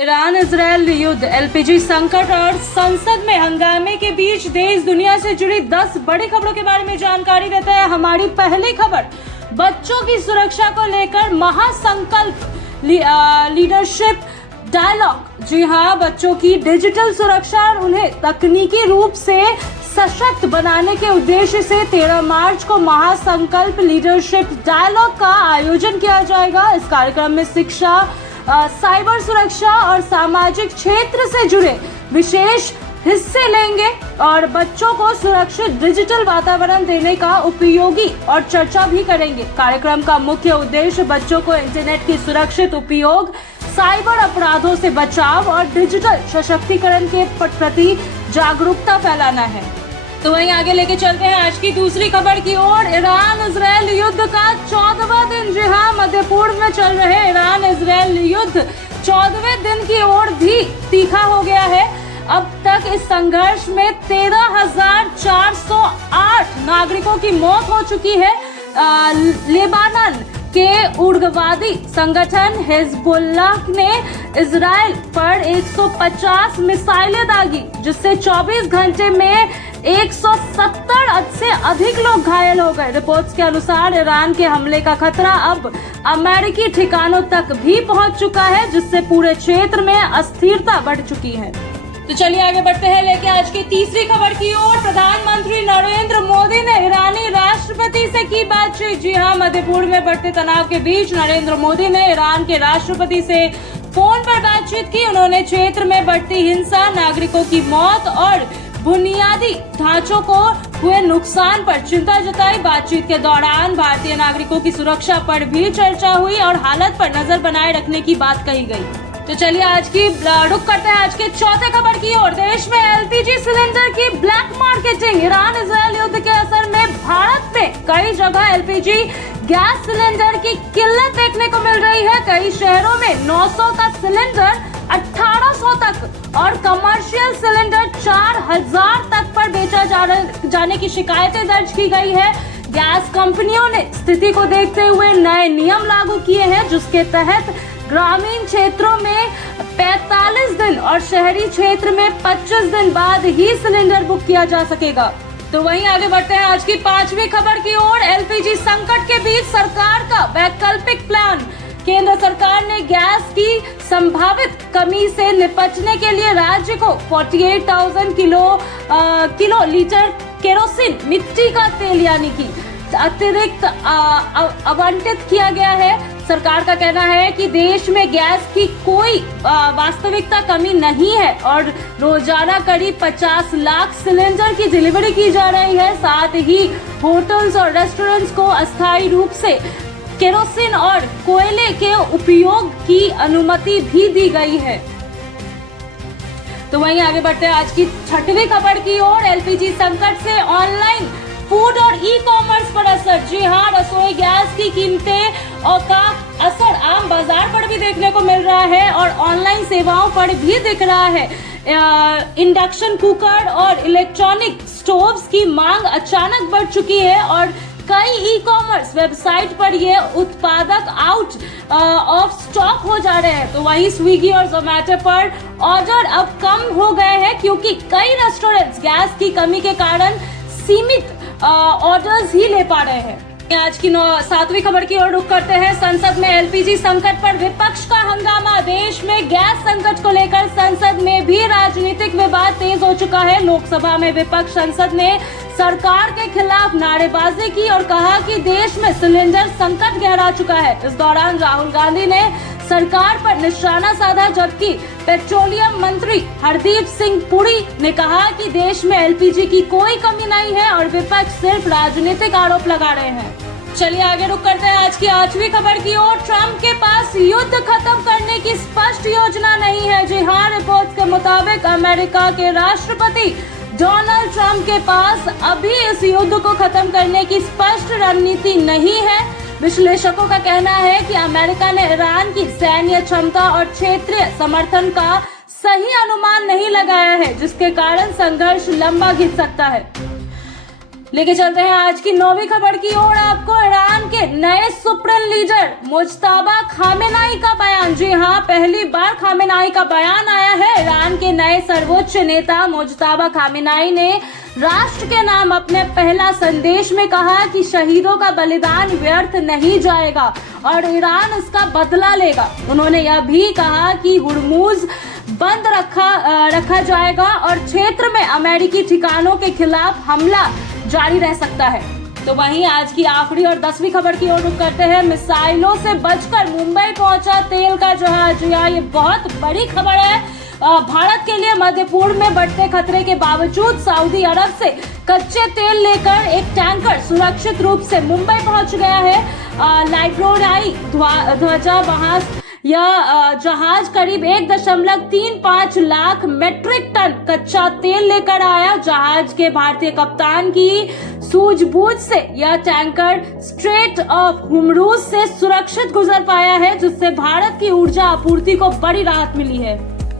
Iran Israel युद्ध, LPG संकट और संसद में हंगामे के बीच देश दुनिया से जुड़ी 10 बड़ी खबरों के बारे में जानकारी देता है हमारी पहली खबर। बच्चों की सुरक्षा को लेकर महासंकल्प लीडरशिप डायलॉग। जी हाँ, बच्चों की डिजिटल सुरक्षा और उन्हें तकनीकी रूप से सशक्त बनाने के उद्देश्य से 13 मार्च को महासंकल्प लीडरशिप डायलॉग का आयोजन किया जाएगा। इस कार्यक्रम में शिक्षा, साइबर सुरक्षा और सामाजिक क्षेत्र से जुड़े विशेष हिस्से लेंगे और बच्चों को सुरक्षित डिजिटल वातावरण देने का उपयोगी और चर्चा भी करेंगे। कार्यक्रम का मुख्य उद्देश्य बच्चों को इंटरनेट की सुरक्षित उपयोग, साइबर अपराधों से बचाव और डिजिटल सशक्तिकरण के प्रति जागरूकता फैलाना है। तो वहीं आगे लेके चलते हैं आज की दूसरी खबर की ओर। ईरान इजरायल युद्ध का 14वां दिन। जी हाँ, मध्य पूर्व में चल रहे ईरान इजरायल युद्ध 14वें दिन की ओर भी तीखा हो गया है। अब तक इस संघर्ष में 13,408 नागरिकों की मौत हो चुकी है। लेबानन के उग्रवादी संगठन हिजबुल्लाह ने इजराइल पर 150 मिसाइलें दागी, जिससे 24 घंटे में 170 से अधिक लोग घायल हो गए। रिपोर्ट्स के अनुसार ईरान के हमले का खतरा अब अमेरिकी ठिकानों तक भी पहुंच चुका है, जिससे पूरे क्षेत्र में अस्थिरता बढ़ चुकी है। तो चलिए आगे बढ़ते हैं लेके आज की तीसरी खबर की ओर। प्रधानमंत्री नरेंद्र मोदी ने ईरानी राष्ट्रपति से की बातचीत। जी हाँ, मध्य पूर्व में बढ़ते तनाव के बीच नरेंद्र मोदी ने ईरान के राष्ट्रपति से फोन पर बातचीत की। उन्होंने क्षेत्र में बढ़ती हिंसा, नागरिकों की मौत और बुनियादी ढांचों को हुए नुकसान पर चिंता जताई। बातचीत के दौरान भारतीय नागरिकों की सुरक्षा पर भी चर्चा हुई और हालत पर नजर बनाए रखने की बात कही गई। तो चलिए आज की रुक करते हैं आज के चौथे खबर की ओर। देश में एलपीजी सिलेंडर की ब्लैक मार्केटिंग। ईरान इजरायल युद्ध के असर में भारत में कई जगह एलपीजी गैस सिलेंडर की किल्लत देखने को मिल रही है। कई शहरों में 900 का सिलेंडर 1800 तक और कमर्शियल सिलेंडर 4000 तक पर बेचा जाने की शिकायतें दर्ज की गई है। गैस कंपनियों ने स्थिति को देखते हुए नए नियम लागू किए हैं, जिसके तहत ग्रामीण क्षेत्रों में 45 दिन और शहरी क्षेत्र में 25 दिन बाद ही सिलेंडर बुक किया जा सकेगा। तो वहीं आगे बढ़ते हैं आज की पांचवी खबर की ओर। एलपीजी संकट के बीच सरकार का वैकल्पिक प्लान। केंद्र सरकार ने गैस की संभावित कमी से निपटने के लिए राज्य को 48,000 किलो लीटर केरोसिन, मिट्टी का तेल यानी कि अतिरिक्त आवंटित किया गया है। सरकार का कहना है कि देश में गैस की कोई वास्तविकता कमी नहीं है और रोजाना करीब 50 लाख सिलेंडर की डिलीवरी की जा रही है। साथ ही होटल्स और रेस्टोरेंट्स को अस्थायी रूप से केरोसिन और कोयले के उपयोग की अनुमति भी दी गई है। तो वहीं आगे बढ़ते हैं आज की छठवीं खबर की ओर। एलपीजी संकट से ऑनलाइन फूड और ई कॉमर्स पर असर। जी हाँ, रसोई गैस की कीमतें और का असर आम बाजार पर भी देखने को मिल रहा है और ऑनलाइन सेवाओं पर भी दिख रहा है। इंडक्शन कुकर और इलेक्ट्रॉनिक स्टोव्स की मांग अचानक बढ़ चुकी है और कई ई कॉमर्स वेबसाइट पर ये उत्पादक आउट ऑफ स्टॉक हो जा रहे हैं। तो वहीं स्विगी और जोमेटो पर ऑर्डर अब कम हो गए हैं, क्योंकि कई रेस्टोरेंट्स गैस की कमी के कारण सीमित ऑर्डर्स ही ले पा रहे हैं। आज की 7वीं खबर की ओर रुख करते हैं। संसद में एलपीजी संकट पर विपक्ष का हंगामा। देश में गैस संकट को लेकर संसद में भी राजनीतिक विवाद तेज हो चुका है। लोकसभा में विपक्ष संसद ने सरकार के खिलाफ नारेबाजी की और कहा कि देश में सिलेंडर संकट गहरा चुका है। इस दौरान राहुल गांधी ने सरकार पर निशाना साधा, जबकि पेट्रोलियम मंत्री हरदीप सिंह पुरी ने कहा कि देश में एलपीजी की कोई कमी नहीं है और विपक्ष सिर्फ राजनीतिक आरोप लगा रहे हैं। चलिए आगे रुक करते हैं आज की 8वीं खबर की ओर। ट्रंप के पास युद्ध खत्म करने की स्पष्ट योजना नहीं है। जी हाँ, रिपोर्ट्स के मुताबिक अमेरिका के राष्ट्रपति डोनाल्ड ट्रंप के पास अभी इस युद्ध को खत्म करने की स्पष्ट रणनीति नहीं है। विश्लेषकों का कहना है कि अमेरिका ने ईरान की सैन्य क्षमता और क्षेत्रीय समर्थन का सही अनुमान नहीं लगाया है, जिसके कारण संघर्ष लंबा खिंच सकता है। लेके चलते हैं आज की 9वीं खबर की ओर आपको। ईरान के नए सुप्रीम लीडर मुज्तबा खामेनाई का बयान। जी हाँ, पहली बार खामेनाई का बयान आया है। ईरान के नए सर्वोच्च नेता मुज्तबा खामेनाई ने राष्ट्र के नाम अपने पहला संदेश में कहा कि शहीदों का बलिदान व्यर्थ नहीं जाएगा और ईरान इसका बदला लेगा। उन्होंने यह भी कहा कि हुर्मुज बंद रखा जाएगा और क्षेत्र में अमेरिकी ठिकानों के खिलाफ हमला जारी रह सकता है। तो वहीं आज की आखिरी और 10वीं खबर की ओर रुख करते हैं। मिसाइलों से बचकर मुंबई पहुंचा तेल का जहाज। ये बहुत बड़ी खबर है। भारत के लिए मध्य पूर्व में बढ़ते खतरे के बावजूद सऊदी अरब से कच्चे तेल लेकर एक टैंकर सुरक्षित रूप से मुंबई पहुंच गया है। लाइब्रोराई ध्वजा वहां यह जहाज करीब 1.35 लाख मीट्रिक टन कच्चा तेल लेकर आया। जहाज के भारतीय कप्तान की सूझबूझ से यह टैंकर स्ट्रेट ऑफ हुर्मुज से सुरक्षित गुजर पाया है, जिससे भारत की ऊर्जा आपूर्ति को बड़ी राहत मिली है।